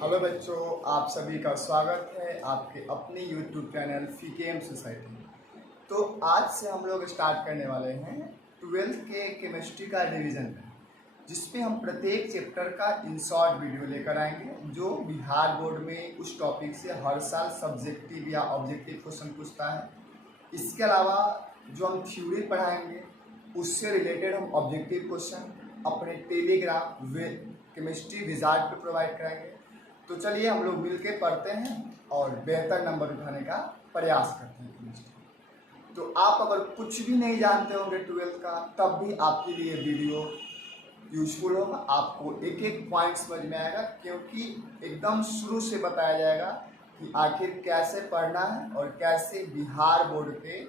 Hello बच्चों, आप सभी का स्वागत है आपके अपने YouTube चैनल फीकेएम सोसाइटी में। तो आज से हम लोग स्टार्ट करने वाले हैं 12th के केमिस्ट्री का रिवीजन, जिसमें हम प्रत्येक चैप्टर का इन शॉर्ट वीडियो लेकर आएंगे, जो बिहार बोर्ड में उस टॉपिक से हर साल सब्जेक्टिव या ऑब्जेक्टिव क्वेश्चन पूछता है। इसके अलावा जो हम थ्योरी पढ़ाएंगे उससे रिलेटेड हम ऑब्जेक्टिव क्वेश्चन अपने टेलीग्राम केमिस्ट्री विजार्ड पर प्रोवाइड कराएंगे। तो चलिए हम लोग मिलकर पढ़ते हैं और बेहतर नंबर उठाने का प्रयास करते हैं केमिस्ट्री। तो आप अगर कुछ भी नहीं जानते होंगे 12th का, तब भी आपके लिए वीडियो यूजफुल होगा। आपको एक एक पॉइंट समझ में आएगा, क्योंकि एकदम शुरू से बताया जाएगा कि आखिर कैसे पढ़ना है और कैसे बिहार बोर्ड के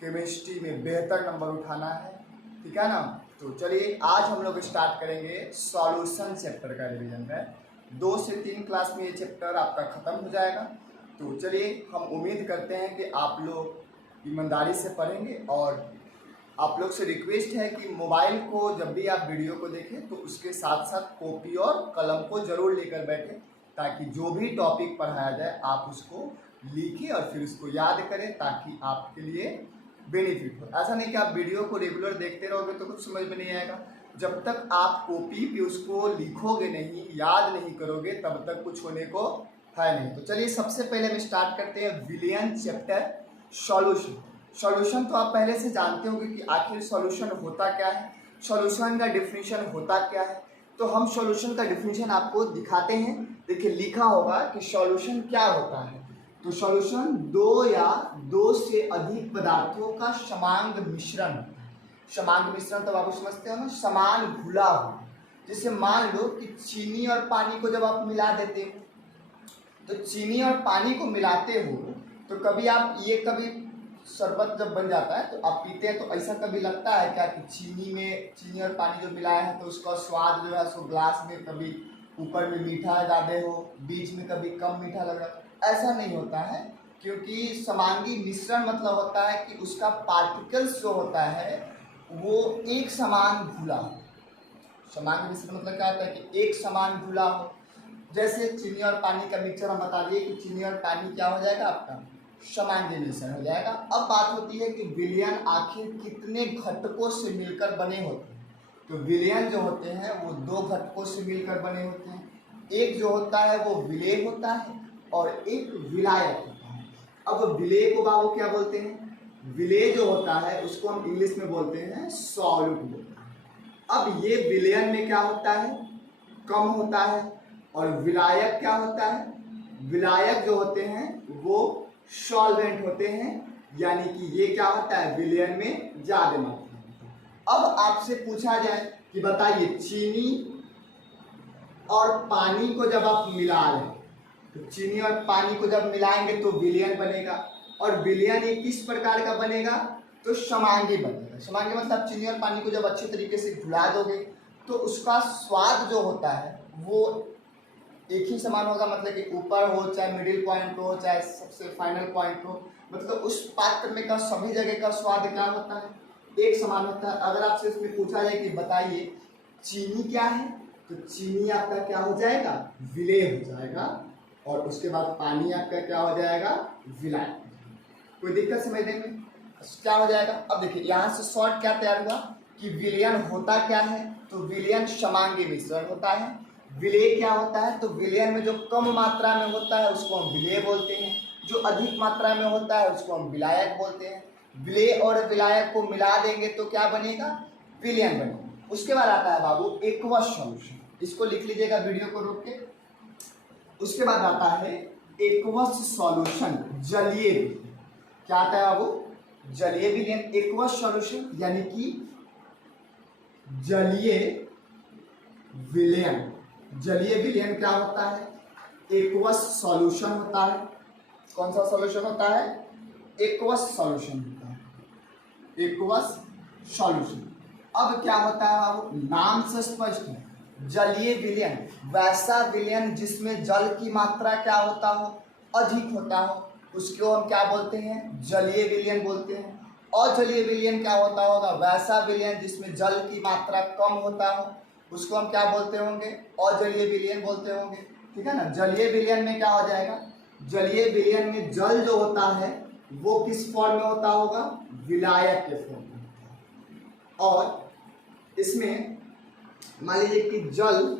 केमिस्ट्री में बेहतर नंबर उठाना है। ठीक है ना। तो चलिए आज हम लोग स्टार्ट करेंगे सॉल्यूशन चैप्टर का रिवीजन है। 2 से 3 क्लास में ये चैप्टर आपका ख़त्म हो जाएगा। तो चलिए हम उम्मीद करते हैं कि आप लोग ईमानदारी से पढ़ेंगे, और आप लोग से रिक्वेस्ट है कि मोबाइल को जब भी आप वीडियो को देखें तो उसके साथ साथ कॉपी और कलम को ज़रूर लेकर बैठें, ताकि जो भी टॉपिक पढ़ाया जाए आप उसको लिखें और फिर उसको याद करें, ताकि आपके लिए बेनिफिट हो। ऐसा नहीं कि आप वीडियो को रेगुलर देखते रहोगे तो कुछ समझ में नहीं आएगा। जब तक आप कॉपी पे उसको लिखोगे नहीं, याद नहीं करोगे, तब तक कुछ होने को है नहीं। तो चलिए सबसे पहले हम स्टार्ट करते हैं विलियन चैप्टर सॉल्यूशन। सॉल्यूशन तो आप पहले से जानते होंगे कि आखिर सॉल्यूशन होता क्या है, सॉल्यूशन का डिफिनीशन होता क्या है। तो हम सॉल्यूशन का डिफिनीशन आपको दिखाते हैं। देखिए लिखा होगा कि सॉल्यूशन क्या होता है। तो सॉल्यूशन 2 या 2 से अधिक पदार्थों का समांग मिश्रण होता है। समांग मिश्रण तो आप समझते हो ना, समान घुला हो। जैसे मान लो कि चीनी और पानी को जब आप मिला देते हो, तो चीनी और पानी को मिलाते हो तो कभी आप ये कभी शरबत जब बन जाता है तो आप पीते हैं, तो ऐसा कभी लगता है क्या कि चीनी और पानी जो मिलाए हैं तो उसका स्वाद जो है सो ग्लास में कभी ऊपर में मीठा ज़्यादा हो, बीच में कभी कम मीठा लग रहा, ऐसा नहीं होता है। क्योंकि समांगी मिश्रण मतलब होता है कि उसका पार्टिकल्स जो होता है वो एक समान घुला हो। समांगी मिश्रण मतलब क्या होता है कि एक समान घुला हो। जैसे चीनी और पानी का मिक्सचर हम बता दिए कि चीनी और पानी क्या हो जाएगा, आपका समांगी मिश्रण हो जाएगा। अब बात होती है कि विलयन आखिर कितने घटकों से मिलकर बने होते हैं। तो विलयन जो होते हैं वो 2 घटकों से मिलकर बने होते हैं। एक जो होता है वो विलेय होता है और एक विलायक होता है। अब विलेय को बाबू क्या बोलते हैं, विलेय जो होता है उसको हम इंग्लिश में बोलते हैं सॉल्यूट बोलते हैं। अब ये विलयन में क्या होता है, कम होता है, और विलायक क्या होता है, विलायक जो होते हैं वो सॉल्वेंट होते हैं, यानी कि ये क्या होता है विलयन में ज्यादा मात्रा में। अब आपसे पूछा जाए कि बताइए चीनी और पानी को जब आप मिला रहे हैं, तो चीनी और पानी को जब मिलाएंगे तो विलयन बनेगा, और विलयन ये किस प्रकार का बनेगा, तो समांगी बनेगा। समांगी मतलब चीनी और पानी को जब अच्छे तरीके से घुला दोगे तो उसका स्वाद जो होता है वो एक ही समान होगा। मतलब कि ऊपर हो चाहे मिडिल पॉइंट हो चाहे सबसे फाइनल पॉइंट हो, मतलब उस पात्र में का सभी जगह का स्वाद क्या होता है, एक समान होता है। अगर आपसे इसमें पूछा जाए कि बताइए चीनी क्या है, तो चीनी आपका क्या हो जाएगा, विलेय हो जाएगा, और उसके बाद पानी आपका क्या हो जाएगा, विलायक। कोई दिक्कत समझने में क्या हो जाएगा। अब देखिए यहाँ से शॉर्ट क्या तैयार हुआ कि विलयन होता क्या है, तो विलयन समांगी मिश्रण होता है। विलेय क्या होता है, तो विलयन में जो कम मात्रा में होता है उसको हम विलेय बोलते हैं, जो अधिक मात्रा में होता है उसको हम विलायक बोलते हैं। विलेय और विलायक को मिला देंगे तो क्या बनेगा, विलयन बनेगा। उसके बाद आता है बाबू एक्वस सॉल्यूशन, इसको लिख लीजिएगा वीडियो को रोक के। उसके बाद आता है एक्वस सॉल्यूशन, जलीय विलयन। क्या आता है बाबू, जलीय विलयन, एक्वस सॉल्यूशन यानी कि जलीय विलयन। जलीय विलयन क्या होता है, एक्वस सॉल्यूशन होता है। कौन सा सॉल्यूशन होता है, एक्वस सॉल्यूशन होता है, एक्वस सॉल्यूशन। अब क्या होता है बाबू, नाम से स्पष्ट है, जलीय विलयन वैसा विलयन जिसमें जल की मात्रा क्या होता हो, अधिक होता हो, उसको हम क्या बोलते हैं, जलीय विलयन बोलते हैं। अजलीय विलयन क्या होता होगा, वैसा विलयन जिसमें जल की मात्रा कम होता हो, उसको हम क्या बोलते होंगे, अजलीय विलयन बोलते होंगे। ठीक है ना। जलीय विलयन में क्या हो जाएगा, जलीय विलयन में जल जो होता है वो किस फॉर्म में होता होगा, विलायक के फॉर्म में। और इसमें मान लीजिए कि जल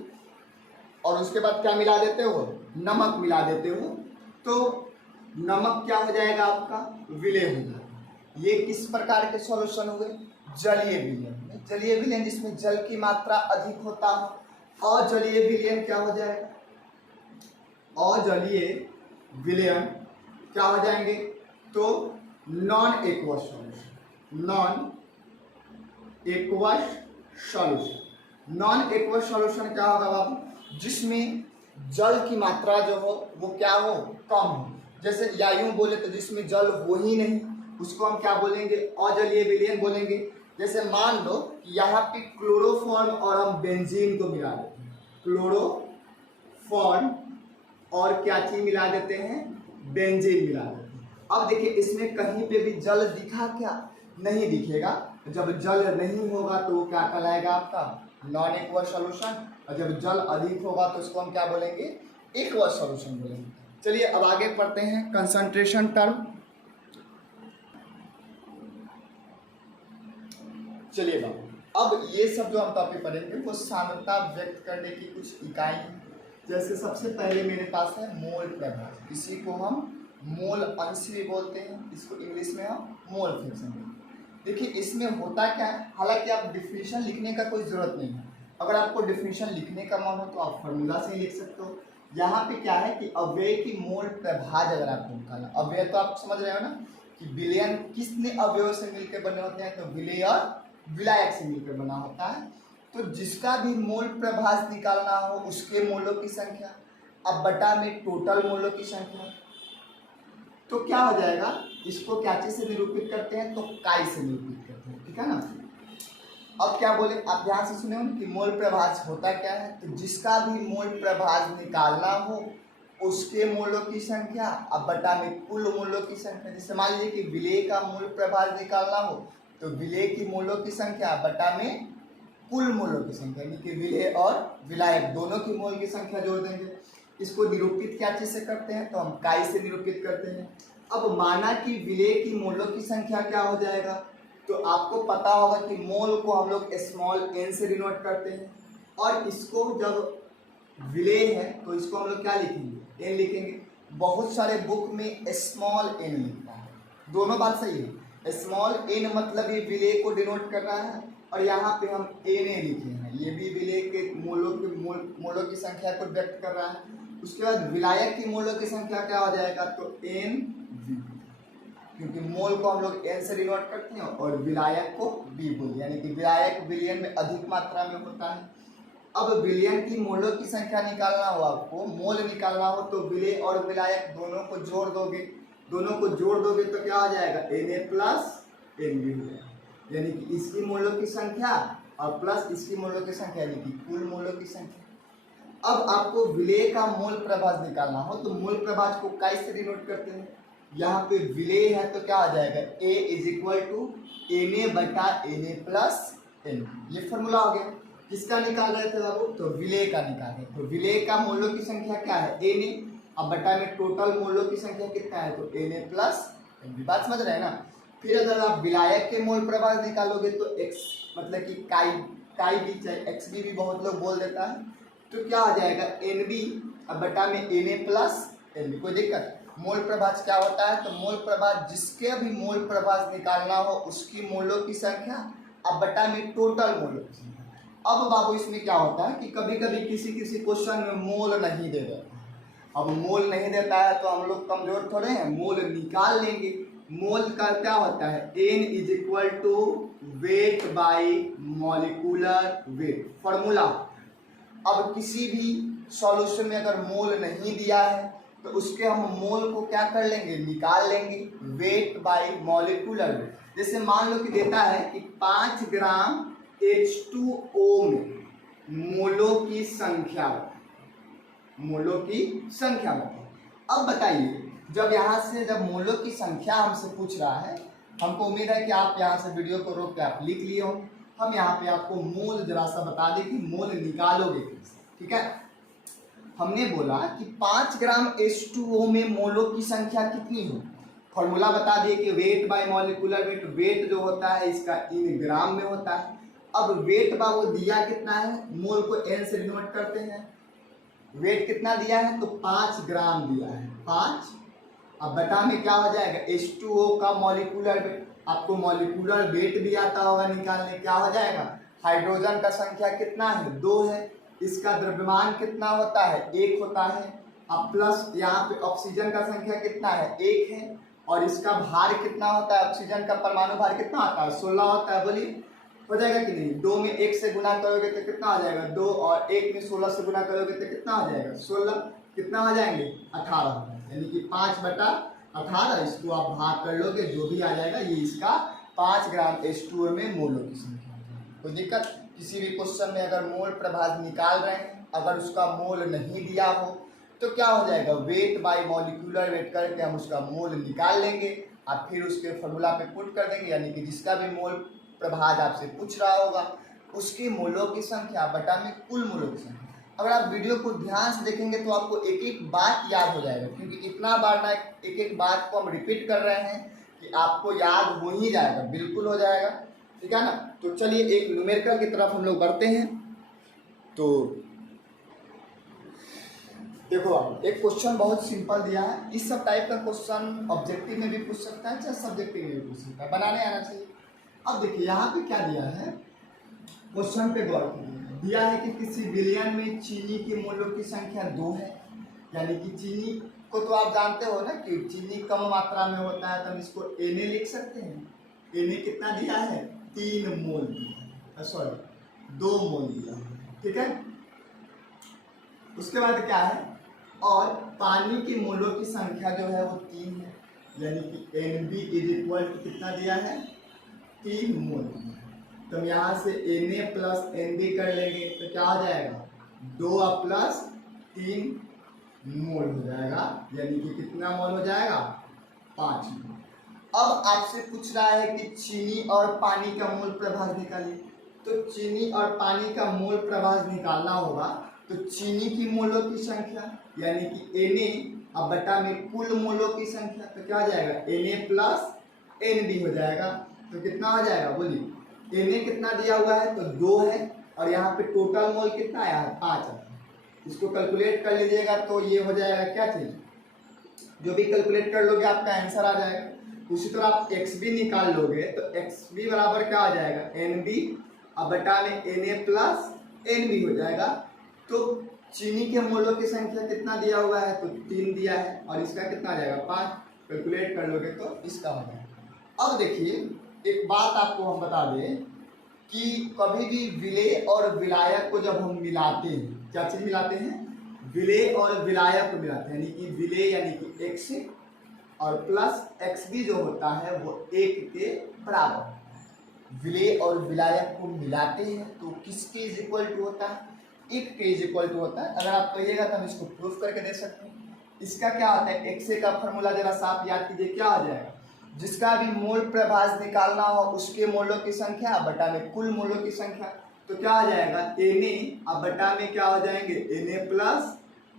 और उसके बाद क्या मिला देते हो, नमक मिला देते हो, तो नमक क्या हो जाएगा आपका, विलय हो जाएगा। ये किस प्रकार के सॉल्यूशन हुए, जलीय विलयन में। जलीय विलयन जिसमें जल की मात्रा अधिक होता है। अजलीय विलयन क्या हो जाएगा, अजलीय विलयन क्या हो जाएंगे, तो non aqueous solution, non aqueous solution. Non aqueous solution क्या होगा बाबू, जिसमें जल की मात्रा जो हो वो क्या हो, कम हो। जैसे या यूं बोले तो जिसमें जल हो ही नहीं, उसको हम क्या बोलेंगे, अजलीय विलयन बोलेंगे। जैसे मान लो कि यहाँ पे क्लोरोफॉर्म और हम बेंजीन को मिला देते हैं, क्लोरोफॉर्म और क्या चीज मिला देते हैं, बेंजीन मिला देते हैं। अब देखिए इसमें कहीं पे भी जल दिखा क्या, नहीं दिखेगा। जब जल नहीं होगा तो क्या कहलाएगा आपका, नॉन एक्वस सॉल्यूशन। और जब जल अधिक होगा तो उसको हम क्या बोलेंगे, एक्वस सॉल्यूशन बोलेंगे। चलिए अब आगे पढ़ते हैं कंसंट्रेशन टर्म। चलिए बाबू, अब ये सब जो हम टॉपिक पढ़ेंगे वो सांद्रता व्यक्त करने की कुछ इकाई है। जैसे सबसे पहले मेरे पास है मोल प्रभाव, इसी को हम मोल अंश भी बोलते हैं, इसको इंग्लिश में हम मोल फ्रैक्शन बोलते हैं। देखिए इसमें होता क्या है, हालांकि आप डिफिनीशन लिखने का कोई जरूरत नहीं है। अगर आपको डिफिनीशन लिखने का मन हो तो आप फॉर्मूला से ही लिख सकते हो। यहाँ पे क्या है कि अव्यय की मोल प्रभाज अगर आपको निकालना, अव्यय तो आप समझ रहे हो ना कि विलयन किसने अवयव से मिलकर बने होते हैं, तो विलय और विलायक से मिलकर बना होता है। तो जिसका भी मोल प्रभाज निकालना हो उसके मोलों की संख्या अब बटा में टोटल मोलों की संख्या, तो क्या हो जाएगा, इसको क्या चीज से निरूपित करते हैं, तो काई से निरूपित करते हैं, ठीक है ना। अब क्या बोले, आप ध्यान से सुने कि मोल प्रभाज होता क्या है, तो जिसका भी मोल प्रभाज निकालना हो उसके मोलों की संख्या अब बटा में कुल मोलों की संख्या। जैसे मान लीजिए कि विलय का मोल प्रभाज निकालना हो तो विलय की मोलों की संख्या बटा में कुल मोलों की संख्या, यानी कि विलय और विलायक दोनों की मोल की संख्या जोड़ देंगे। इसको निरूपित क्या चीज से करते हैं, तो हम काई से निरूपित करते हैं। अब माना कि विलय की मोलों की संख्या क्या हो जाएगा, तो आपको पता होगा कि मोल को हम लोग स्मॉल n से डिनोट करते हैं, और इसको जब विलय है तो इसको हम लोग क्या लिखेंगे, n लिखेंगे। बहुत सारे बुक में स्मॉल n लिखता है, दोनों बात सही है। स्मॉल n मतलब ये विलय को डिनोट कर रहा है, और यहाँ पे हम Na लिखे हैं, ये भी विलय के मोलों की संख्या को व्यक्त कर रहा है। उसके बाद विलायक की मोलों की संख्या क्या हो जाएगा, तो Nv, क्योंकि मोल को हम लोग n से डिनोट करते हैं और विलायक को v बोलते हैं, यानी कि विलायक विलयन में अधिक मात्रा में होता है। अब विलयन की मोलों की संख्या निकालना हो, आपको मोल निकालना हो तो विलय और विलायक दोनों को जोड़ दोगे तो क्या हो जाएगा, Na प्लस Nv हो जाएगा, यानी कि इसकी मोलों की संख्या और प्लस इसकी मोलों की संख्या, यानी कि कुल मोलों की संख्या। अब आपको विलय का मोल प्रभाज निकालना हो तो मोल प्रभाज को काई से डिनोट करते हैं। यहाँ पे विलय है तो क्या आ जाएगा, A is equal to Na बटा Na प्लस N, ये फॉर्मूला हो गया। किसका निकाल रहे थे बाबू, तो विलय का निकाल रहे। तो विलय का मोलों की संख्या क्या है, Na, अब बटा में टोटल मोलों की संख्या कितना है, तो Na प्लस N, बात समझ रहे हैं ना। फिर अगर आप विलायक के मोल प्रभाज निकालोगे तो x मतलब कि काई भी चाहे xb भी बहुत लोग बोल देता है, तो क्या आ जाएगा, Nb अब बटा में Na प्लस Nb। कोई दिक्कत, मोल प्रभाज क्या होता है, तो मोल प्रभाज जिसके भी मोल प्रभाज निकालना हो उसकी मोलों की संख्या अब बटा में टोटल मोलों की संख्या। अब बाबू इसमें क्या होता है कि कभी कभी किसी क्वेश्चन में मोल नहीं दे देता। अब मोल नहीं देता है तो हम लोग कमजोर थोड़े हैं, मोल निकाल लेंगे। मोल का क्या होता है, N is equal to weight by molecular weight, formula. अब किसी भी सॉल्यूशन में अगर मोल नहीं दिया है तो उसके हम मोल को क्या कर लेंगे, निकाल लेंगे, वेट बाई मॉलिक्यूलर वेट। जैसे मान लो कि देता है कि 5 ग्राम H2O में मोलों की संख्या बताओ। अब बताइए, जब यहाँ से जब मोलों की संख्या हमसे पूछ रहा है, हमको उम्मीद है कि आप यहाँ से वीडियो को रोक के आप लिख लिए हो। हम यहाँ पे आपको मोल जरा सा बता दें कि मोल निकालोगे कैसे, ठीक है। हमने बोला कि 5 ग्राम H2O में मोलों की संख्या कितनी हो। फॉर्मूला बता दिए कि weight by molecular weight, weight जो होता है इसका इन ग्राम में होता है। अब वेट बा वो दिया कितना है, मोल को n से डिनोट करते हैं। वेट कितना दिया है तो 5 ग्राम दिया है, 5। अब बटा में क्या हो जाएगा, H2O का मॉलिक्यूलर वेट। आपको मॉलिक्यूलर वेट भी आता होगा निकालने, क्या हो जाएगा, हाइड्रोजन का संख्या कितना है 2 है, इसका द्रव्यमान कितना होता है 1 होता है। अब प्लस यहाँ पे ऑक्सीजन का संख्या कितना है 1 है, और इसका भार कितना होता है, ऑक्सीजन का परमाणु भार कितना होता है 16 होता है। बोलिए हो जाएगा कि नहीं, 2 में 1 से गुना करोगे तो कितना हो जाएगा 2, और 1 में 16 से गुना करोगे तो कितना हो जाएगा 16, कितना हो जाएंगे 18, यानी कि 5/18। इसको आप भाग कर लोगे, जो भी आ जाएगा ये इसका 5 ग्राम H2O में मोलों की संख्या। कोई दिक्कत, किसी भी क्वेश्चन में अगर मोल प्रभाज निकाल रहे हैं, अगर उसका मोल नहीं दिया हो तो क्या हो जाएगा, वेट बाय मॉलिक्यूलर वेट करके हम उसका मोल निकाल लेंगे और फिर उसके फॉर्मूला पे पुट कर देंगे, यानी कि जिसका भी मोल प्रभाज आपसे पूछ रहा होगा उसकी मोलों की संख्या बटा में कुल मोलों की संख्या। अगर आप वीडियो को ध्यान से देखेंगे तो आपको एक एक बात याद हो जाएगा, क्योंकि इतना बार ना एक एक बात को हम रिपीट कर रहे हैं कि आपको याद हो ही जाएगा, बिल्कुल हो जाएगा, ठीक है ना। तो चलिए एक न्यूमेरिकल की तरफ हम लोग बढ़ते हैं। तो देखो आप, एक क्वेश्चन बहुत सिंपल दिया है, इस सब टाइप का क्वेश्चन ऑब्जेक्टिव में भी पूछ सकता है चाहे सब्जेक्टिव में भी पूछ सकता है, बनाने आना चाहिए। अब देखिए यहाँ पे क्या दिया है, क्वेश्चन पे गौर कीजिए। दिया है कि किसी विलयन में चीनी के मोलों की संख्या 2 है, यानी कि चीनी को तो आप जानते हो ना कि चीनी कम मात्रा में होता है तो हम इसको Na लिख सकते हैं। Na कितना दिया है 3 मोल दिया है, सॉरी 2 मोल दिया है, ठीक है। उसके बाद क्या है, और पानी के मोलों की संख्या जो है वो 3 है, यानी कि Nb = कितना दिया है 3 मोल। तो हम यहाँ से Na प्लस Nb कर लेंगे तो क्या हो जाएगा 2 प्लस 3 मोल हो जाएगा, यानी कि कितना मोल हो जाएगा 5 मोल। अब आपसे पूछ रहा है कि चीनी और पानी का मोल प्रभाज निकालिए। तो चीनी और पानी का मोल प्रभाज निकालना होगा तो चीनी की मोलों की संख्या यानी कि Na अब बटा में कुल मोलों की संख्या, तो क्या हो जाएगा Na प्लस Nb हो जाएगा। तो कितना हो जाएगा बोलिए, Na कितना दिया हुआ है तो 2 है, और यहाँ पे टोटल मोल कितना आया है 5 है। इसको कैलकुलेट कर लीजिएगा तो ये हो जाएगा क्या चीज, जो भी कैलकुलेट कर लोगे आपका आंसर आ जाएगा। उसी तरह आप XB निकाल लोगे तो XB बराबर क्या हो जाएगा Nb अब बटा में Na प्लस Nb हो जाएगा। तो चीनी के मोलों की संख्या कितना दिया हुआ है तो 3 दिया है, और इसका कितना आ जाएगा 5, कैलकुलेट कर लोगे तो इसका हो जाएगा। अब देखिए एक बात आपको हम बता दें कि कभी भी विलेय और विलायक को जब हम मिलाते हैं, क्या चीज मिलाते हैं, विलेय और विलायक को मिलाते हैं, यानी कि विलेय यानी कि X और प्लस XB जो होता है वो 1 के बराबर होता है। विलेय और विलायक को मिलाते हैं तो किसके इक्वल टू होता है, 1 के इक्वल टू होता है। अगर आप कहिएगा तो हम इसको प्रूफ करके दे सकते हैं। इसका क्या होता है, XA का फॉर्मूला जरा साफ याद कीजिए, क्या हो जाएगा, जिसका भी मोल प्रभाज निकालना हो उसके मोलों की संख्या बटा में कुल मोलों की संख्या। तो क्या हो जाएगा Na अब बटा में क्या हो जाएंगे Na प्लस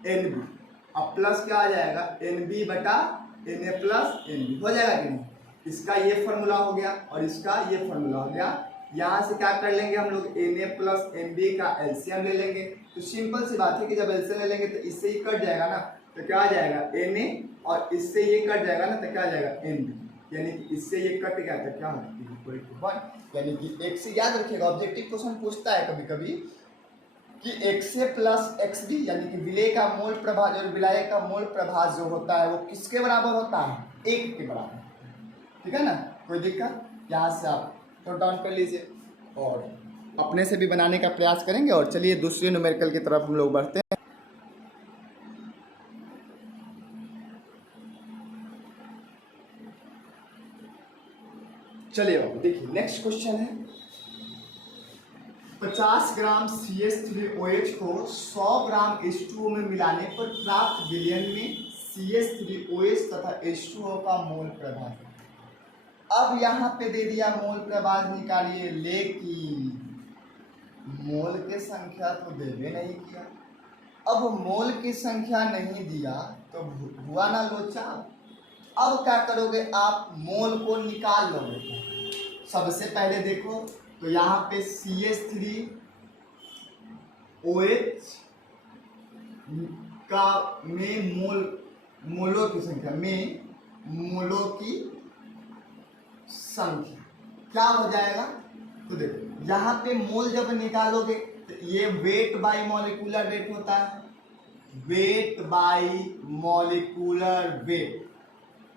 Nb, अब प्लस क्या आ जाएगा Nb बटा Na प्लस Nb हो जाएगा कि नहीं। इसका ये फॉर्मूला हो गया और इसका ये फॉर्मूला हो गया। यहाँ से क्या कर लेंगे हम लोग Na प्लस Nb का एलसीएम ले लेंगे। तो सिंपल सी बात है कि जब एलसीएम ले लेंगे तो इससे ही कट जाएगा ना, तो क्या आ जाएगा Na, और इससे ये कट जाएगा ना तो क्या आ जाएगा Nb, यानी कि इससे ये कट गया था क्या होगा 1, यानी कि एक से याद रखिएगा ऑब्जेक्टिव क्वेश्चन पूछता है कभी कभी कि XA प्लस XB यानी कि विलेय का मोल प्रभाज और विलायक का मोल प्रभाज जो होता है वो किसके बराबर होता है 1 के बराबर, ठीक है ना। कोई दिक्कत, यहाँ से आप नोट डाउन कर लीजिए और अपने से भी बनाने का प्रयास करेंगे। और चलिए दूसरे न्यूमेरिकल की तरफ हम लोग बढ़ते हैं। चलिए बाबू देखिए नेक्स्ट क्वेश्चन है, 50 ग्राम CH3OH को 100 ग्राम H2O में मिलाने पर प्राप्त विलयन में CH3OH तथा H2O का मोल प्रभाज। अब यहाँ पे दे दिया मोल प्रभाज निकालिए, लेकिन मोल के संख्या तो देवे नहीं किया। अब मोल की संख्या नहीं दिया तो हुआ ना लोचा। अब क्या करोगे आप, मोल को निकाल लोगे। सबसे पहले देखो तो यहाँ पे CH3OH का में मोलों की संख्या क्या हो जाएगा। तो देखो यहाँ पे मोल जब निकालोगे तो ये वेट बाई मॉलिक्यूलर वेट होता है, वेट बाई मॉलिक्यूलर वेट।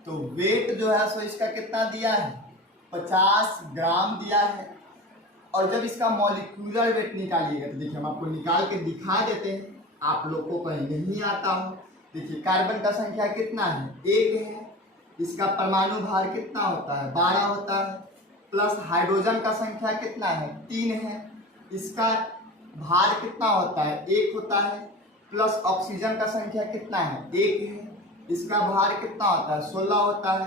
तो वेट जो है सो इसका कितना दिया है, 50 ग्राम दिया है। और जब इसका मॉलिक्यूलर वेट निकालिएगा तो देखिए हम आपको निकाल के दिखा देते हैं, आप लोग को कहीं नहीं आता हो। देखिए कार्बन का संख्या कितना है, 1 है। इसका परमाणु भार कितना होता है, 12 होता है। प्लस हाइड्रोजन का संख्या कितना है, 3 है। इसका भार कितना होता है, 1 होता है। प्लस ऑक्सीजन का संख्या कितना है, 1 है। इसका भार कितना होता है, 16 होता है।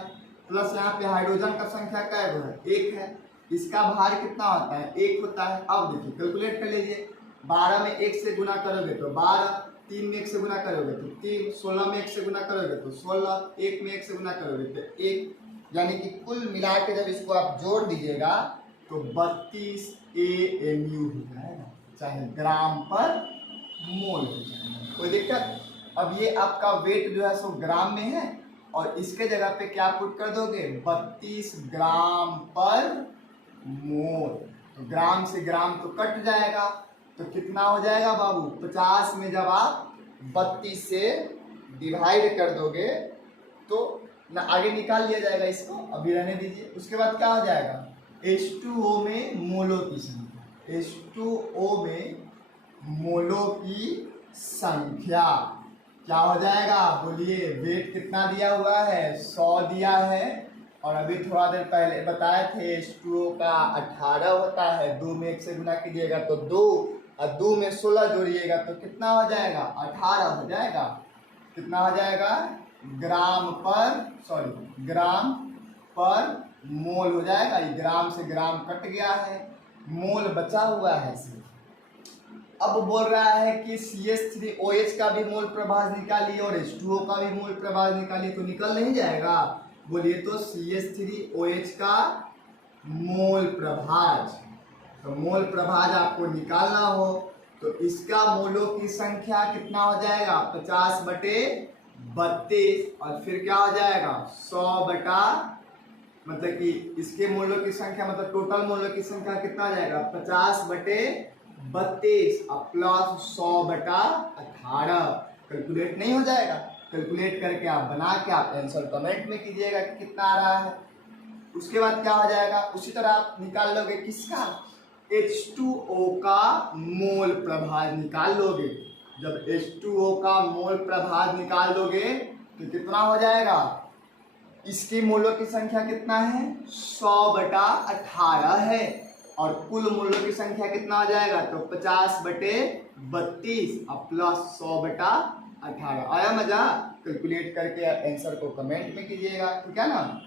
प्लस यहाँ पे हाइड्रोजन का संख्या क्या है, 1 है। इसका भार कितना होता है, 1 होता है। अब देखिए कैलकुलेट कर लीजिए, 12 में 1 से गुना करोगे तो 12, 3 में 1 से गुना करोगे तो 3, 16 में 1 से गुना करोगे तो 16, 1 में 1 से गुना करोगे तो 1, यानी कि कुल मिला के जब इसको आप जोड़ दीजिएगा तो 32 AMU हो जाएगा, चाहे ग्राम पर मोल हो जाएगा। कोई दिक्कत। अब ये आपका वेट जो है सो ग्राम में है और इसके जगह पे क्या पुट कर दोगे, 32 ग्राम पर मोल। तो ग्राम से ग्राम तो कट जाएगा, तो कितना हो जाएगा बाबू, 50 में जब आप 32 से डिवाइड कर दोगे तो ना आगे निकाल लिया जाएगा, इसको अभी रहने दीजिए। उसके बाद क्या हो जाएगा, H2O में मोलों की संख्या, H2O में मोलों की संख्या क्या हो जाएगा, बोलिए। वेट कितना दिया हुआ है, 100 दिया है। और अभी थोड़ा देर पहले बताए थे H2O का 18 होता है, 2 में 1 से गुना कीजिएगा तो 2, और 2 में 16 जोड़िएगा तो कितना हो जाएगा, 18 हो जाएगा। कितना हो जाएगा, ग्राम पर मोल हो जाएगा। ये ग्राम से ग्राम कट गया है, मोल बचा हुआ है सिर्फ। अब बोल रहा है कि CH3OH का भी मोल प्रभाज निकालिए और H2O का भी मोल प्रभाज निकालिए, तो निकल नहीं जाएगा, बोलिए। तो CH3OH का मोल प्रभाज, तो मोल प्रभाज आपको निकालना हो तो इसका मोलों की संख्या कितना हो जाएगा, 50/32, और फिर क्या हो जाएगा 100 मतलब कि इसके मोलों की संख्या मतलब टोटल मोलों की संख्या कितना आ जाएगा, 50/32 और प्लस 100/18। कैलकुलेट नहीं हो जाएगा, कैलकुलेट करके आप बना के आप आंसर कमेंट में कीजिएगा कि कितना आ रहा है। उसके बाद क्या हो जाएगा, उसी तरह आप निकाल लोगे किसका, H2O का मोल प्रभाज निकाल लोगे। जब H2O का मोल प्रभाज निकाल दोगे तो कितना हो जाएगा, इसकी मोलों की संख्या कितना है, 100/18 है। और कुल मोलों की संख्या कितना हो जाएगा, तो 50/32 और प्लस 100/18। आया मजा। कैलकुलेट करके आंसर को कमेंट में कीजिएगा, ठीक है ना।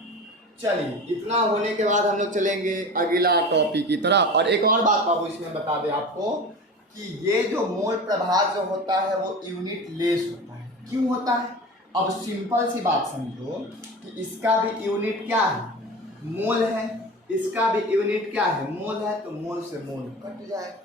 चलिए, इतना होने के बाद हम लोग चलेंगे अगला टॉपिक की तरफ। और एक और बात बाबू इसमें बता दें आपको कि ये जो मोल प्रभाज जो होता है वो यूनिट लेस होता है। क्यों होता है, अब सिंपल सी बात समझो कि इसका भी यूनिट क्या है, मोल है। इसका भी यूनिट क्या है, मोल है। तो मोल से मोल कट जाएगा,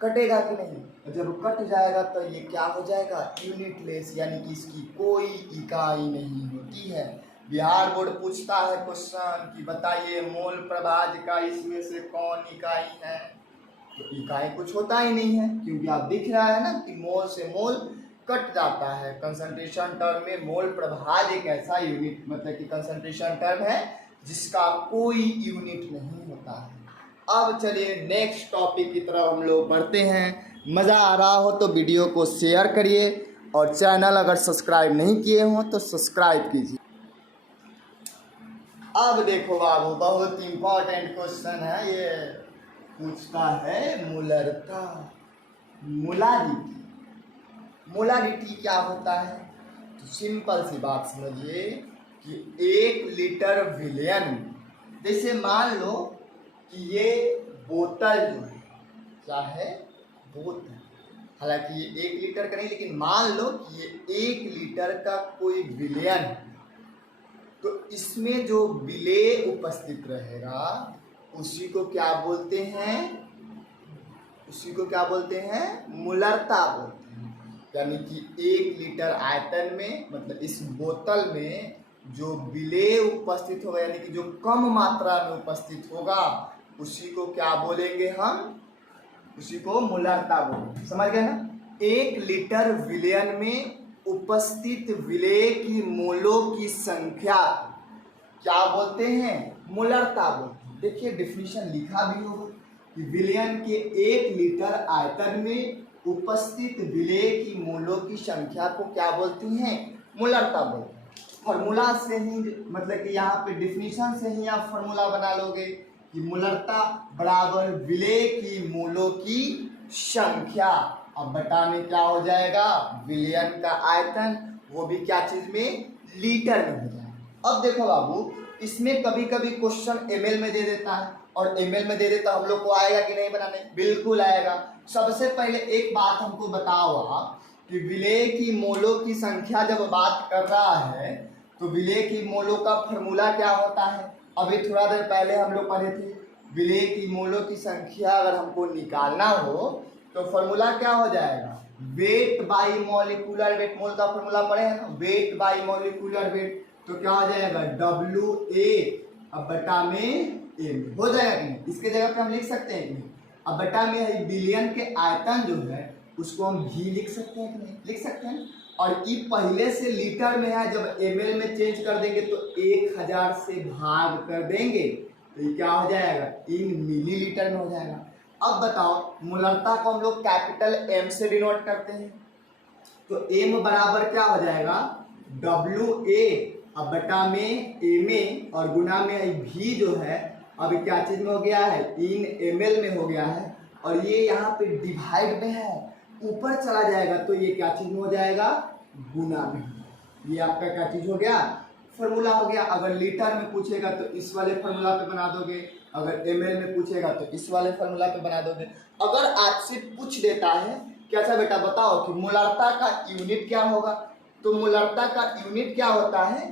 कटेगा कि नहीं। जब कट जाएगा तो ये क्या हो जाएगा, यूनिट लेस, यानी कि इसकी कोई इकाई नहीं होती है। बिहार बोर्ड पूछता है क्वेश्चन कि बताइए मोल प्रभाज का इसमें से कौन इकाई है, तो इकाई कुछ होता ही नहीं है, क्योंकि आप दिख रहा है ना कि मोल से मोल कट जाता है। कंसंट्रेशन टर्म में मोल प्रभाज एक ऐसा यूनिट मतलब कि कंसंट्रेशन टर्म है जिसका कोई यूनिट नहीं होता है। अब चलिए नेक्स्ट टॉपिक की तरफ हम लोग बढ़ते हैं। मज़ा आ रहा हो तो वीडियो को शेयर करिए और चैनल अगर सब्सक्राइब नहीं किए हों तो सब्सक्राइब कीजिए। अब देखो बाबू, बहुत इंपॉर्टेंट क्वेश्चन है ये। पूछता है मोलरता, मोलारिटी। मोलारिटी क्या होता है, तो सिंपल सी बात समझिए कि 1 लीटर विलयन, जैसे मान लो कि ये बोतल जो है, क्या है, बोतल, हालांकि ये 1 लीटर का नहीं, लेकिन मान लो कि ये 1 लीटर का कोई विलयन है, तो इसमें जो विलेय उपस्थित रहेगा उसी को क्या बोलते हैं, उसी को क्या बोलते हैं, मुलरता बोलते हैं। यानी कि 1 लीटर आयतन में, मतलब इस बोतल में जो विलेय उपस्थित होगा, यानी कि जो कम मात्रा में उपस्थित होगा, उसी को क्या बोलेंगे हम, उसी को मुलरता बोलेंगे। समझ गए ना? 1 लीटर विलयन में उपस्थित विलेय की मोलों की संख्या क्या बोलते हैं, मुलरता बोलते हैं। देखिए डिफिनीशन लिखा भी होगा कि विलयन के 1 लीटर आयतन में उपस्थित विलेय की मोलों की संख्या को क्या बोलती हैं, मुलरता बोलते हैं। फॉर्मूला से ही, मतलब कि यहाँ पे डिफिनीशन से ही आप फॉर्मूला बना लोगे कि मुलरता बराबर विलेय की मोलों की संख्या, अब बटा में क्या हो जाएगा, विलयन का आयतन, वो भी क्या चीज में, लीटर में हो जाएगा। अब देखो बाबू, इसमें कभी कभी क्वेश्चन ml में दे देता है, और ml में दे देता हम लोग को आएगा कि नहीं बनाने, बिल्कुल आएगा। सबसे पहले एक बात हमको बताओ आप कि विलेय की मोलों की संख्या जब बात कर रहा है तो विलेय की मोलों का फॉर्मूला क्या होता है, अभी थोड़ा देर पहले हम लोग पढ़े थे। विलेय की मोलों की संख्या अगर हमको निकालना हो तो फॉर्मूला क्या हो जाएगा, वेट बाई मॉलिक्यूलर वेट, मोल का फॉर्मूला पढ़े हैं ना, वेट बाई मॉलिक्यूलर वेट, तो क्या हो जाएगा, WA अब बटा में M हो जाएगा कि नहीं। इसके जगह पे हम लिख सकते हैं कि नहीं, अब बटा में विलयन के आयतन जो है उसको हम भी लिख सकते हैं कि नहीं, लिख सकते हैं। और ई पहले से लीटर में है, जब ml में चेंज कर देंगे तो 1000 से भाग कर देंगे तो ये क्या हो जाएगा, इन मिलीलीटर में हो जाएगा। अब बताओ, मुलरता को हम लोग कैपिटल M से डिनोट करते हैं, तो M बराबर क्या हो जाएगा, WA अब बटा में MA और गुना में भी जो है अब क्या चीज में हो गया है, इन ml में हो गया है, और ये यहाँ पे डिवाइड में है, ऊपर चला जाएगा तो ये क्या चीज में हो जाएगा, गुना में। ये आपका क्या चीज हो गया, फॉर्मूला हो गया। अगर लीटर में पूछेगा तो इस वाले फॉर्मूला पे बना दोगे, अगर ml में पूछेगा तो इस वाले फॉर्मूला पे बना दोगे। अगर आपसे पूछ देता है कि अच्छा बेटा बताओ कि मुलरता का यूनिट क्या होगा, तो मुलरता का यूनिट क्या होता है,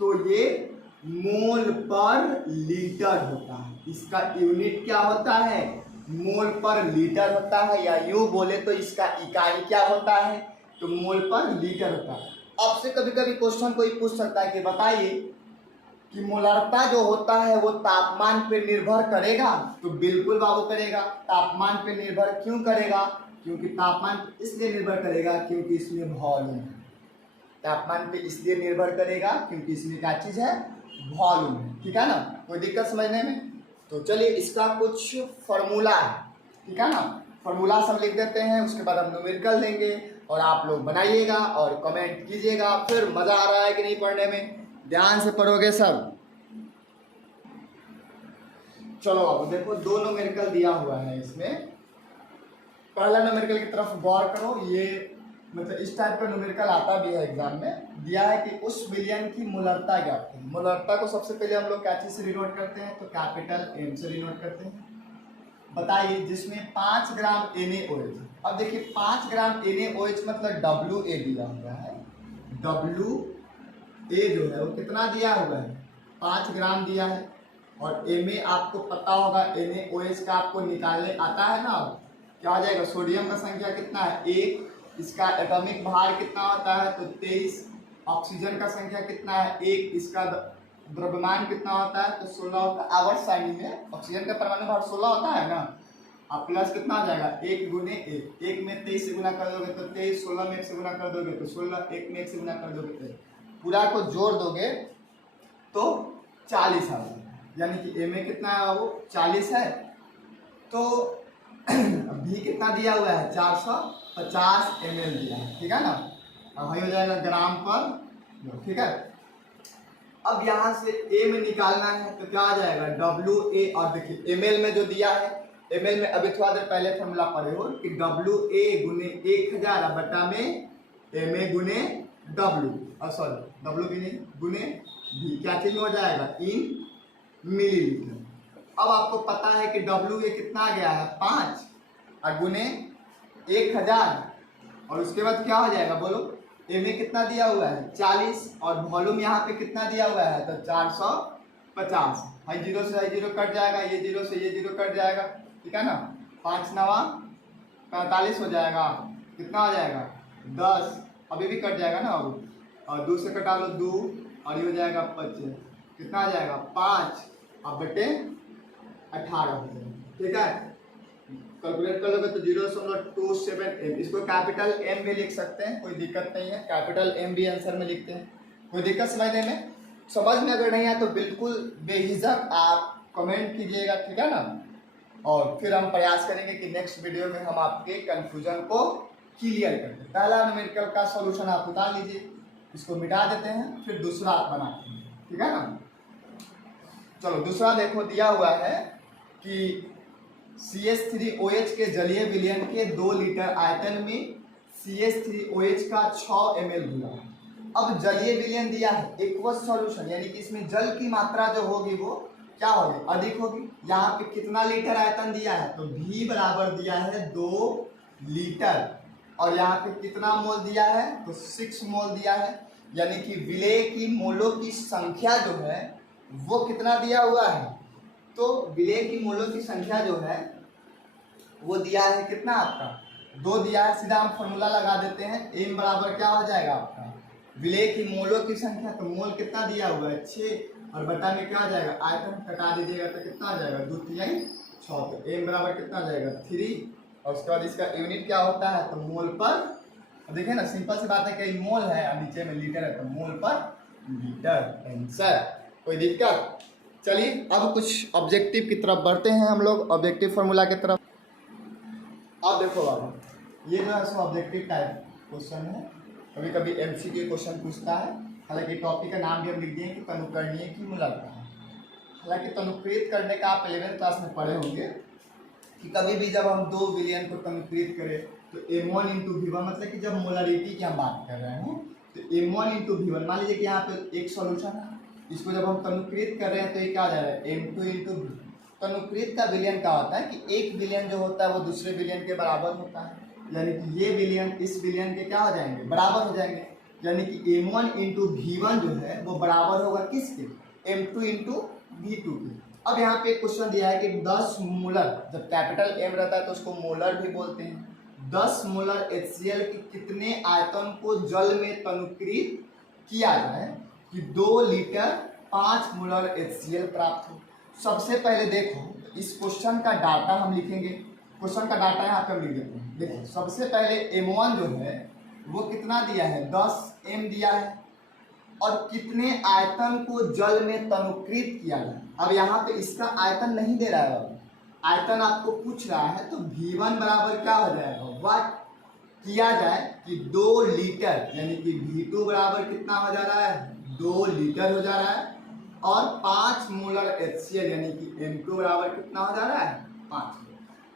तो ये मोल पर लीटर होता है। इसका यूनिट क्या होता है, मोल पर लीटर होता है, या यूं बोले तो इसका इकाई क्या होता है, तो मोल पर लीटर होता है। आपसे कभी कभी क्वेश्चन कोई पूछ सकता है कि बताइए कि मोलरता जो होता है वो तापमान पे निर्भर करेगा, तो बिल्कुल बाबू करेगा। तापमान पे निर्भर क्यों करेगा, क्योंकि तापमान इसलिए निर्भर करेगा क्योंकि इसमें वॉल्यूम है। तापमान पे इसलिए निर्भर करेगा क्योंकि इसमें क्या चीज है, वॉल्यूम है। ठीक है ना, कोई दिक्कत समझने में। तो चलिए इसका कुछ फॉर्मूला है, ठीक है ना, फॉर्मूला सब लिख देते हैं, उसके बाद हम न्यूमेरिकल देंगे और आप लोग बनाइएगा और कमेंट कीजिएगा। फिर मजा आ रहा है कि नहीं पढ़ने में, ध्यान से पढ़ोगे सब। चलो अब देखो, 2 न्यूमेरिकल दिया हुआ है इसमें। पहला न्यूमेरिकल की तरफ गौर करो, ये मतलब इस टाइप का न्यूमेरिकल आता भी है एग्जाम में, दिया है कि उस विलयन की मुलरता ज्ञात करें। मुलरता को सबसे पहले हम लोग क्या चीज से डिनोट करते हैं, तो कैपिटल M से डिनोट करते हैं। बताइए जिसमें 5 ग्राम NaOH। अब देखिए 5 ग्राम NaOH मतलब WA दिया हुआ है, WA जो है वो कितना दिया हुआ है, 5 ग्राम दिया है। और Ma आपको पता होगा, NaOH का आपको निकालने आता है ना, क्या हो जाएगा, सोडियम का संख्या कितना है 1, इसका एटॉमिक भार कितना होता है तो 23, ऑक्सीजन का संख्या कितना है 1, इसका द्रव्यमान कितना होता है तो 16 होता है। आवर्त सारणी में ऑक्सीजन का परमाणु भार 16 होता है ना, अब प्लस कितना आ जाएगा 1 गुने 1, 1 में 23 से गुना कर दोगे तो 23, 16 में 1 से गुना कर दोगे तो 16, 1 में 1 से गुना कर दोगे तो पूरा को जोड़ दोगे तो 40 आ जाएगा। यानी कि M में कितना है वो 40 है, तो भी कितना दिया हुआ है 450 ml दिया है, ठीक है ना। अब वही हो जाएगा ग्राम पर, ठीक है। अब यहाँ से A में निकालना है तो क्या आ जाएगा WA, और देखिए ml में जो दिया है, ml में अभी थोड़ा देर पहले फॉर्मूला पढ़े हो कि WA गुने 1000 बटा में MA गुने W, सॉरी W भी नहीं गुने भी, क्या चीज हो जाएगा इन मिलीलीटर। अब आपको पता है कि WA कितना आ गया है 5 और गुने 1000 और उसके बाद क्या हो जाएगा बोलो, ए में कितना दिया हुआ है 40 और वॉल्यूम यहाँ पे कितना दिया हुआ है तो 450। भाई 0 से 0 कट जाएगा, ये 0 से ये 0 कट जाएगा, ठीक है ना। 5 9 45 हो जाएगा, कितना हो जाएगा 10, अभी भी कट जाएगा ना अब, और 2 से कटा लो 2 और ये हो जाएगा 25, कितना आ जाएगा 5 अब बटे 18 हो जाएगा, ठीक है। कैलकुलेट कर लोगे तो 0.27 एम, इसको कैपिटल एम भी लिख सकते हैं, कोई दिक्कत नहीं है, कैपिटल एम भी आंसर में लिखते हैं, कोई दिक्कत समझने में। समझ में अगर नहीं आया तो बिल्कुल बेहिचक आप कमेंट कीजिएगा, ठीक है ना। और फिर हम प्रयास करेंगे कि नेक्स्ट वीडियो में हम आपके कंफ्यूजन को क्लियर कर दें। पहला न्यूमेरिकल का सॉल्यूशन आप उतार लीजिए, इसको मिटा देते हैं, फिर दूसरा आप बनाते हैं, ठीक है ना। चलो दूसरा देखो, दिया हुआ है कि CH3OH के जलीय विलयन के 2 लीटर आयतन में CH3OH का 6 ml घुला। अब जलीय विलयन दिया है, एक्वस सॉल्यूशन यानी कि इसमें जल की मात्रा जो होगी वो क्या होगी, अधिक होगी। यहाँ पे कितना लीटर आयतन दिया है तो V बराबर दिया है 2 लीटर और यहाँ पे कितना मोल दिया है तो 6 मोल दिया है, यानी कि विलेय की मोलों की संख्या जो है वो कितना दिया हुआ है, तो विलेय की मोलों की संख्या जो है वो दिया है कितना आपका 2 दिया है। सीधा हम फॉर्मूला लगा देते हैं, m बराबर क्या हो जाएगा आपका विलेय की मोलों की संख्या, तो मोल कितना दिया हुआ है 6 और बटा में क्या आ जाएगा आयतन कटा दीजिएगा तो कितना आ जाएगा 2 3 6, तो m बराबर कितना आ जाएगा 3 और उसके बाद इसका यूनिट क्या होता है तो मोल पर। देखिए ना सिंपल सी बात है, कई मोल है और नीचे में लीटर है तो मोल पर लीटर आंसर, कोई दिक्कत। चलिए अब कुछ ऑब्जेक्टिव की तरफ बढ़ते हैं हम लोग, ऑब्जेक्टिव फार्मूला की तरफ। अब देखो बाबू, ये जो है सो ऑब्जेक्टिव टाइप क्वेश्चन है, कभी कभी MCQ क्वेश्चन पूछता है। हालांकि टॉपिक का नाम भी हम लिख दिए कि तनुकरणीय की मूलकता है। हालांकि तनुकृत करने का आप 11th क्लास में पढ़े होंगे कि कभी भी जब हम 2 विलयन को तनुकृत करें तो M1 इंटू V1, मतलब कि जब मोलरिटी की हम बात कर रहे हैं तो M1 इंटू V1, मान लीजिए कि यहाँ पे एक सॉल्यूशन है, इसको जब हम तनुकृत कर रहे हैं तो ये क्या आ जा रहा है M2 इंटू V। तनुकृत का विलयन क्या होता है कि एक विलयन जो होता है वो दूसरे विलयन के बराबर होता है, यानी कि ये विलयन इस विलयन के क्या हो जाएंगे बराबर हो जाएंगे, यानी कि M1 इंटू V1 जो है वो बराबर होगा किसके M2 इंटू V2 के। अब यहाँ पे क्वेश्चन दिया है कि 10 मोलर, जब कैपिटल M रहता है तो उसको मोलर भी बोलते हैं, 10 मोलर HCl के कितने आयतन को जल में तनुकृत किया जाए कि 2 लीटर 5 मोलर HCl प्राप्त हो। सबसे पहले देखो इस क्वेश्चन का डाटा हम लिखेंगे, क्वेश्चन का डाटा यहाँ पे हम लिख देते हैं। देखो सबसे पहले M1 जो है वो कितना दिया है 10 M दिया है और कितने आयतन को जल में तनुकृत किया जाए। अब यहाँ पे इसका आयतन नहीं दे रहा है, आयतन आपको पूछ रहा है, तो V1 बराबर क्या हो जाएगा वाट किया जाए कि 2 लीटर, यानी कि V2 बराबर कितना हो जा रहा है 2 लीटर हो जा रहा है और 5 मोलर HCl यानी कि M2 बराबर कितना हो जा रहा है 5।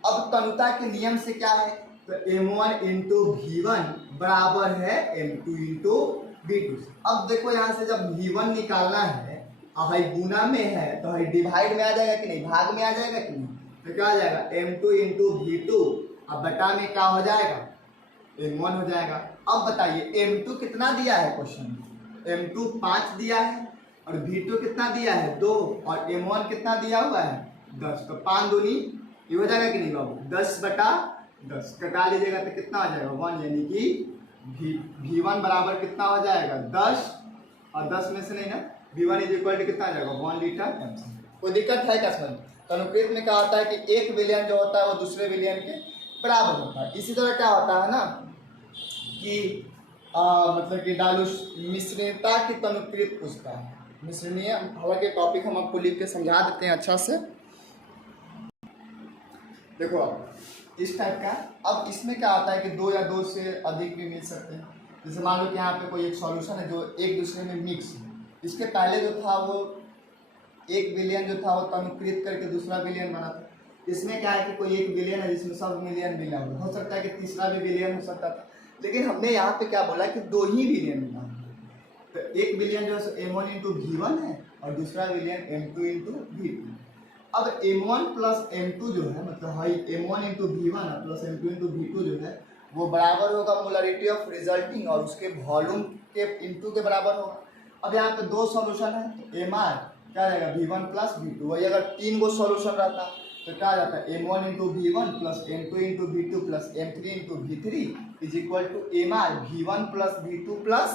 अब तनुता के नियम से क्या है तो M1 इंटू V1 बराबर है M2 इंटू V2। अब देखो यहाँ से जब V1 निकालना है, अब भाई गुना में है तो भाई डिवाइड में आ जाएगा कि नहीं, भाग में आ जाएगा कि नहीं, तो क्या आ जाएगा M2 इंटू V2, अब बटा में क्या हो जाएगा M1 हो जाएगा। अब बताइए M2 कितना दिया है क्वेश्चन, M2 5 दिया है और V2 कितना दिया है 2 और M1 कितना दिया हुआ है 10, तो 5 दूनी ये हो जाएगा कि नहीं बाबू 10 बटा 10, कटा लीजिएगा तो कितना आ जाएगा 1, यानी कि V1 बराबर कितना हो जाएगा 10 और 10 में से नहीं ना V1 इज इक्वल टू कितना आ जाएगा 1 लीटर। कोई दिक्कत है क्या समझ। तनुकृत में क्या होता है कि एक विलयन जो होता है वो दूसरे विलयन के बराबर होता है। इसी तरह क्या होता है ना कि मतलब कि डालू मिश्रणता की तनुकृत पूछता है, मिश्रणीय, हालांकि टॉपिक हम आपको लिख के समझा देते हैं अच्छा से। देखो अब इस टाइप का, अब इसमें क्या होता है कि 2 या 2 से अधिक भी मिल सकते हैं। जैसे मान लो कि यहाँ पे कोई एक सॉल्यूशन है जो एक दूसरे में मिक्स है, इसके पहले जो था वो एक विलयन जो था वो तनुकृत करके दूसरा विलयन बना था। इसमें क्या है कि कोई एक विलयन है जिसमें सब विलयन मिला हुआ, हो सकता है कि तीसरा भी विलयन हो सकता था, लेकिन हमने यहाँ पे क्या बोला कि 2 ही विलयन मिला। तो एक विलयन जो है M1 इंटू V1 है और दूसरा विलयन M2 इंटू V2। अब M1 प्लस M2 जो है मतलब high M1 into V1 plus M2 into V2 जो है वो बराबर होगा मोलरिटी ऑफ रिजल्टिंग और उसके वॉल्यूम के इंटू के बराबर होगा। अब यहाँ पे दो सॉल्यूशन है तो एम आर क्या रहेगा V1 प्लस V2। वही अगर 3 गो सॉल्यूशन रहता तो क्या आ जाता है M1 into V1 plus M2 into V2 plus M3 into V3 is equal to M R V1 plus V2 plus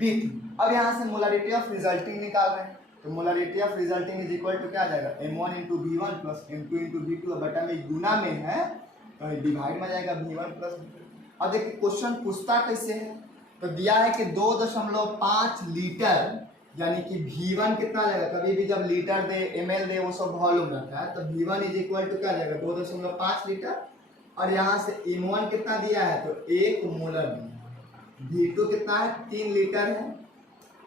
V3। अब यहाँ से मोलरिटी ऑफ रिजल्टिंग निकाल रहे हैं तो molarity of resulting is equal to क्या आ जाएगा M1 into V1 plus M2 into V2। बटा में गुना में है तो डिवाइड में जाएगा V1 प्लस V2। अब देखिए क्वेश्चन पूछता कैसे है तो दिया है कि 2.5 लीटर यानी कि V1 कितना जाएगा। कभी भी जब लीटर दे ml दे वो सब वॉल्यूम रहता है तो V1 इज इक्वल टू क्या जाएगा 2.5 लीटर और यहाँ से M1 कितना दिया है तो 1 मोलर दिया। V2 कितना है 3 लीटर है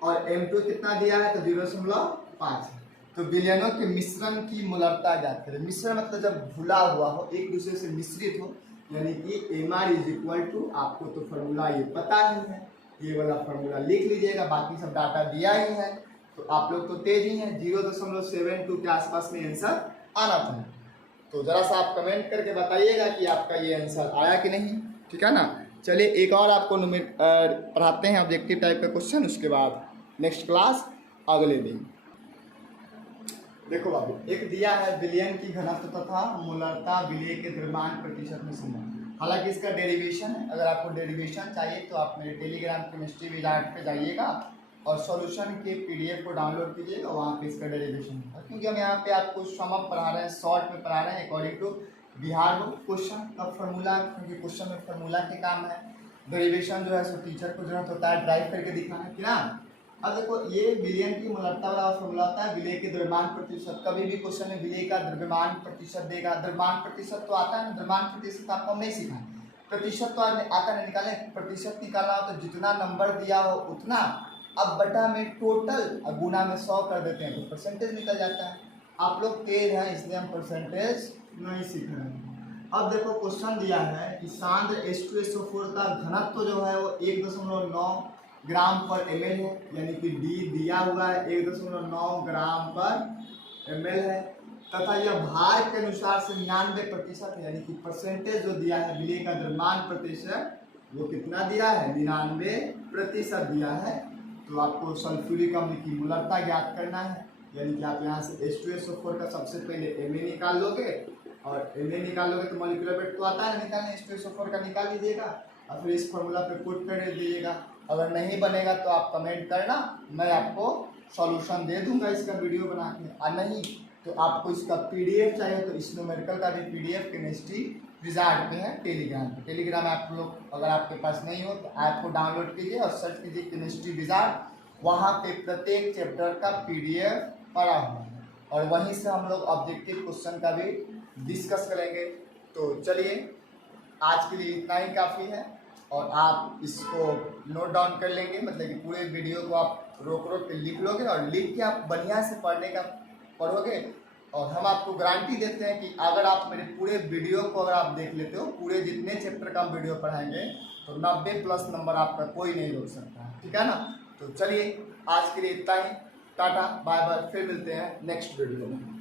और M2 कितना दिया है तो 0.5। तो विलयनों के मिश्रण की मोलरता ज्ञात करें। मिश्रण मतलब जब घुला हुआ हो एक दूसरे से मिश्रित हो यानी कि MR इज इक्वल टू आपको तो फॉर्मूला ये पता ही है, ये वाला फॉर्मूला लिख लीजिएगा। बाकी सब डाटा दिया ही है तो आप लोग तो तेज ही हैं। 0.72 के आसपास में आंसर आना था। तो जरा सा आप कमेंट करके बताइएगा कि आपका ये आंसर आया कि नहीं, ठीक है ना। चलिए एक और आपको पढ़ाते हैं ऑब्जेक्टिव टाइप का क्वेश्चन, उसके बाद नेक्स्ट क्लास अगले दिन। देखो बाबू एक दिया है विलयन की घनत्व तथा मोलरता विलय के द्रव्यमान प्रतिशत में संबंध। हालांकि इसका डेरिवेशन है, अगर आपको डेरिवेशन चाहिए तो आप मेरे टेलीग्राम केमिस्ट्री विजार्ड पे जाइएगा और सॉल्यूशन के PDF को डाउनलोड कीजिएगा, वहाँ पे इसका डेरिवेशन है। क्योंकि हम यहाँ पे आपको सम अप पढ़ा रहे हैं, शॉर्ट में पढ़ा रहे हैं according to Bihar board question का फॉर्मूला, क्योंकि क्वेश्चन में फॉर्मूला के काम है। डेरिवेशन जो है सो टीचर को जरूरत होता है ड्राइव करके दिखाना कि ना। अब देखो ये विलयन की मोलरता वाला फॉर्मूला होता है विलय के द्रव्यमान प्रतिशत। कभी भी क्वेश्चन में विलय का द्रव्यमान प्रतिशत देगा। द्रव्यमान प्रतिशत तो आता है ना, द्रव्यमान प्रतिशत आपको हम नहीं सिखाएं, प्रतिशत तो आता नहीं निकाले। प्रतिशत निकालना हो तो जितना नंबर दिया हो उतना, अब बटा में टोटल और गुना में 100 कर देते हैं तो परसेंटेज निकल जाता है। आप लोग तेज हैं इसलिए हम परसेंटेज नहीं सीख रहे हैं। अब देखो क्वेश्चन दिया है कि सांद्र H2SO4 का घनत्व जो है वो 1.9 ग्राम पर ml है, यानी कि D दिया हुआ है 1.9 ग्राम पर ml है तथा यह भार के अनुसार से 99% है, यानी कि परसेंटेज जो दिया है विलय का द्रव्यमान प्रतिशत वो कितना दिया है 99% दिया है। तो आपको सल्फ्यूरिक अम्ल की मोलरता ज्ञात करना है, यानी कि आप यहाँ से H2SO4 का सबसे पहले Ma निकाल लोगे और Ma निकालोगे तो मॉलिक्यूलर वेट तो आता है निकालने, H2SO4 का निकाल लीजिएगा और फिर इस फॉर्मूला पे पुट कर दीजिएगा। अगर नहीं बनेगा तो आप कमेंट करना, मैं आपको सॉल्यूशन दे दूंगा इसका वीडियो बना के। और नहीं तो आपको इसका PDF चाहिए तो इस न्यूमेरिकल का भी PDF केमिस्ट्री विजार्ड पे है टेलीग्राम पे। टेलीग्राम आप लोग अगर आपके पास नहीं हो तो ऐप को डाउनलोड कीजिए और सर्च कीजिए केमिस्ट्री विजार्ड। वहाँ पे प्रत्येक चैप्टर का PDF पड़ा हुआ है और वहीं से हम लोग ऑब्जेक्टिव क्वेश्चन का भी डिस्कस करेंगे। तो चलिए आज के लिए इतना ही काफ़ी है और आप इसको नोट डाउन कर लेंगे, मतलब कि पूरे वीडियो को आप रोक रोक के लिख लोगे और लिख के आप बढ़िया से पढ़ोगे और हम आपको गारंटी देते हैं कि अगर आप मेरे पूरे वीडियो को अगर आप देख लेते हो, पूरे जितने चैप्टर का हम वीडियो पढ़ाएंगे तो 90+ नंबर आपका कोई नहीं रोक सकता है, ठीक है ना। तो चलिए आज के लिए इतना ही, टाटा बाय बाय, फिर मिलते हैं नेक्स्ट वीडियो में।